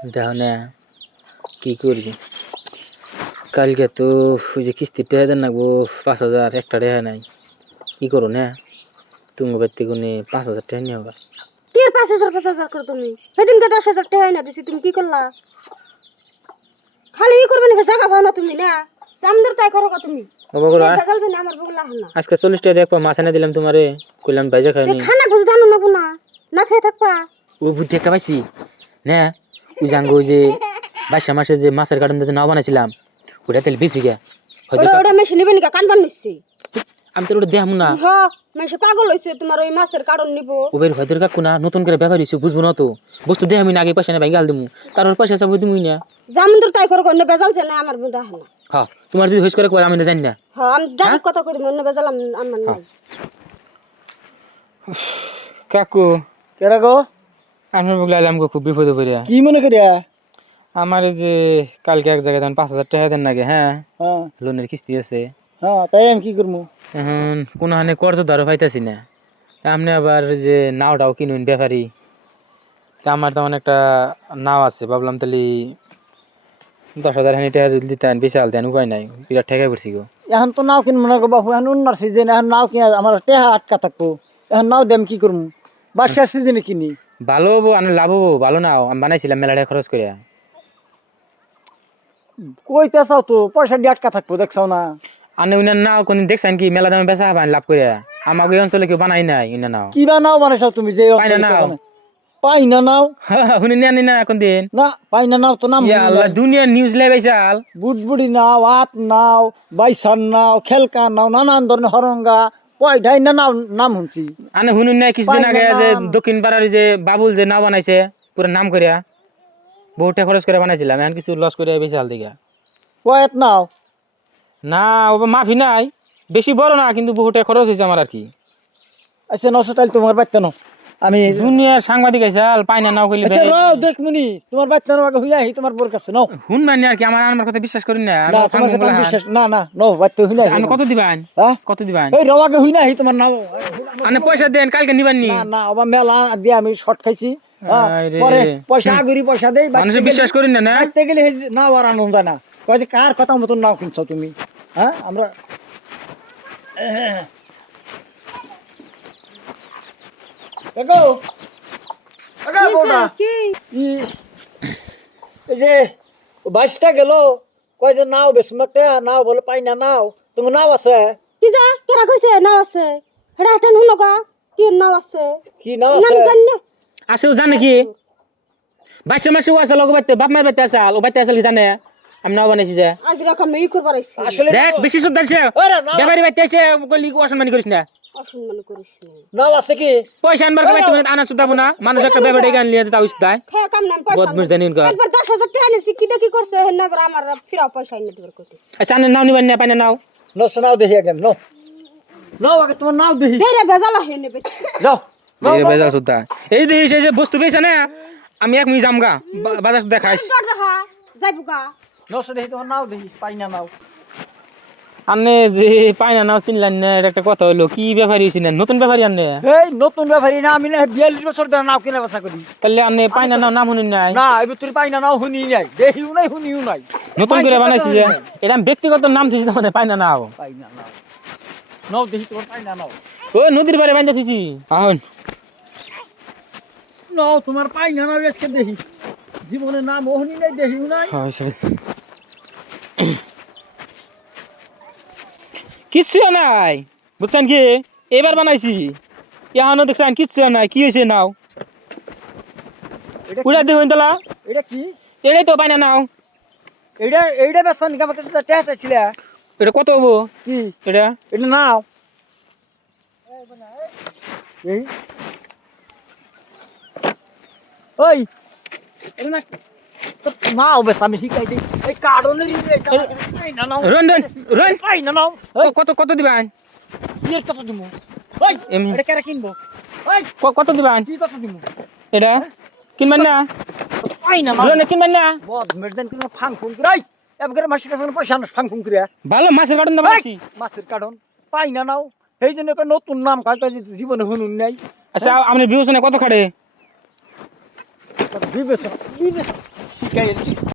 দেখো না কি করছি কালকে তো ওই যে কিস্তির টেহা দেন নাকবো পাঁচ হাজার একটা টেহা নাই। কি করো না? তুমি বাড়িতে কোনে পাঁচ হাজার টেহা নিয়ে হবে পাঁচ হাজার পাঁচ হাজার করো তুমি? সেদিনকে দশ হাজার টাকা না দিছি তুমি কি করলা? খালি ই করবে নাকি জায়গা পাও না তুমি না? চামদার তাই করো তুমি। না আজকে চল্লিশ টাকা দেখবা মাছ এনে দিলাম তোমারে কইলাম বাইজা খাই খানা গুছ দানো না না খেয়ে থাকবা। ও বুদ্ধি একটা পাইছি। না ওই জাঙ্গো যে বাইশা মাসে যে মাছের কার্টন যে নাও বানাইছিলাম ওটা তেল বেশি গে। হয়তো ওটা মেশিন নিবে নাকি কানবান নিচ্ছি আমি তো ওটা দেখাম না। মেশে পাগল হইছে তোমার ওই মাছের কারণ নিব। ওবের হয়তো কাকু না নতুন করে ব্যবহার হয়েছে বুঝব না তো। বস্তু দেহ আমি না আগে পয়সা নেই গাল দিমু। তার ওর পয়সা সব দিমুই না। জামদার তাই করো অন্য বেজাল জানে আমার বুদা না। হ্যাঁ তোমার যদি হইস করে কয় আমি না জানি না। হ আমি দাদি কথা করি অন্য বেজাল আম- আমার নাই। কাকু কেরা গো? আমি বললাম গো খুব বিপদে পড়িয়া। কি মনে করিয়া? আমার যে কালকে এক জায়গায় দেন পাঁচ হাজার টাকা দেন নাকি হ্যাঁ? হ্যাঁ। লোনের কিস্তি আছে। হ্যাঁ তাই আমি কি করব এখন কোনো হানে কর্জ ধরো পাইতাছি না। তা আপনি আবার যে নাওটাও কিনুন ব্যাপারী। তা আমার তেমন একটা নাও আছে ভাবলাম তাহলে দশ হাজার হানি টাকা যদি দিতেন বিশাল দেন উপায় নাই বিরাট ঠেকাই পড়ছি গো। এখন তো নাও কিনবো না গো বাপু এখন অন্যার সিজন এখন নাও কিনা আমার টেহা আটকা থাকব। এখন নাও দেম কি করব বার্ষার সিজনে কিনি। ভালো হব আর লাভ হব ভালো নাও আমি বানাইছিলাম মেলা টাকা খরচ করে কইতে তো পয়সা দিয়ে আটকা থাকব দেখছাও না। আনে উনার নাও কোনদিন দেখছেন কি মেলা দামে বেচা পান লাভ করে আমাকে এই অঞ্চলে কেউ বানাই নাই উনার নাও। কি বা নাও বানাইছাও তুমি যে পাই না নাও। পাই না নাও। শুনি না নি না এখন দিন না পাই না নাও তো নাম ইয়া আল্লাহ দুনিয়ার নিউজ লাই পাইছাল বুটবুড়ি নাও আত নাও বাইসান নাও খেলকা নাও নানান ধরনের হরঙ্গা। না নাম শুনছি। আনে শুনুন না কিছুদিন আগে যে দক্ষিণ পাড়ার যে বাবুল যে নাও বানাইছে পুরো নাম করিয়া বহুটা খরচ করে বানাইছিলাম এখন কিছু লস করে বিশাল দিকে কয়েত নাও। না মাফি নাই বেশি বড় না কিন্তু বহুটা খরচ হয়েছে আমার আর কি। আচ্ছা নশো তাহলে তোমার বাচ্চা নাও। আমি দুনিয়ার সাংবাদিক আইসাল পাই না নাও কইলে আচ্ছা দেখমুনি তোমার বাচ্চা নাও আগে হইয়া আহি তোমার বোর কাছে নাও। শুন মানে আর কি আমার আমার কথা বিশ্বাস করি না না তোমার কথা হান। বিশ্বাস না না নো বাচ্চা হইনা আমি কত দিবান হ্যাঁ? কত দিবান এই আগে হইনা আহি তোমার নাও। আনে পয়সা দেন কালকে নিবান নি। না না আবার মেলা দিয়ে আমি শর্ট খাইছি হ্যাঁ। পরে পয়সা আগরি পয়সা দেই মানুষে বিশ্বাস করি না না? বাচ্চা গেলে নাও আর আনন্দ না। কয় যে কার কথা মতন নাও কিনছো তুমি? হ্যাঁ আমরা দেখো। দেখো বউটা। কি? এই যে বাইশটা গেল। কয় যে নাও বেশ একটা নাও বলে পাই না নাও। তোমার নাও আছে। কি যা কেরা কইছে নাও আছে? হেডা হাতে নুন গা কি নাও আছে? কি নাও নাম আছে? জানি। না আছে ও জানে কি? বাইশে মাসে ও ও বাইতে বাপ মায়ের বাইতে আসাল ও বাইতে কি জানে? আমি নাও বানাইছি যে। আজ রকম ই করবার আসলে দেখ বেশি আরে নাও। ব্যাপারি বাইতে এসে কইলি অসম্মানি করিস না। অসম্মান করিস না। আছে কি? পয়সা আনবার কবে তুমি আনা সুদাবো না। মানুষ একটা ব্যাপারে ডেকে আনলিয়ে তা উচিত তাই। কাম নাম পয়সা বদমাস জানি না একবার দশ হাজার টাকা নিয়েছি কি দেখি করছে? হেন আমার ফিরাও পয়সা এনে দিবার করতে আচ্ছা আনে নাও নিবেন না পাই নাও। নো শোনাও দেখি আগে নো নাও আগে তোমার নাও দেখি। দেরে বেজালা হে নেবে যাও এই নাও, সুদা এই যে বস্তু পেয়েছে না? আমি এক মিনিট যামগা। বা- বাজার সুদা খাইস তোর দেখা যাইবো গা। নাও দেখি তোমার নাও দেখি পাই না নাও। আনে যে পাই না নাও চিনলেন না এটা একটা কথা হইল। কি ব্যাপারী ছিলেন নতুন ব্যাপারী আনে এই নতুন ব্যাপারী না আমি না বিয়াল্লিশ বছর ধরে নাও কিনা বেচা করি। তাহলে আনে পাই না নাও নাম শুনি নাই? না এবার তুই পাই না নাও শুনি নাই। দেখিও নাই শুনিও নাই। নতুন করে বানাইছি যে। এটা ব্যক্তিগত নাম থুইছি মানে পাই না নাও। পাই না নাও। নাও দেখি তোমার পাই না নাও। ও নদীর পারে বান্ধা থুইছি আহন। নাও তোমার পাই না নাও আজকে দেখি। জীবনে নাম ওহনি নাই দেখিও নাই। কিচ্ছু নাই। বুঝছেন কি? এবার বানাইছি। এখনও দেখছেন কিচ্ছু নাই। কি হয়েছে নাও? উড়া দেখুন তালা এটা কি? এটাই তো পাই নাও। এইটা এইটা বেচা নাকি আমার কাছে টেস্ট আছিল এটা কত হব? কি? এটা? এটা নাও। এই। ওই। এটা না নাও বেশ আমি শিখাই দিই এই কারণে না রন রন রন পাই না নাও কত কত দিবেন এর কত দিমু ওই। এটা কেরা কিনবো ওই কত দিবেন কি কত দিমু এটা কিনবেন না পাই না রন কিনবেন না বদ মেরদান কিনা ফাং ফুং করে এই এবারে মাসের কাছে পয়সা না ফাং ফুং করে ভালো মাছের কাটন না বানাইছি মাছের কারণ পাই না নাও সেই জন্য নতুন নাম কাজ জীবনে শুনুন নাই আচ্ছা আপনি বিবেচনা কত খাড়ে বিবেচনা বিবেচনা শিখাই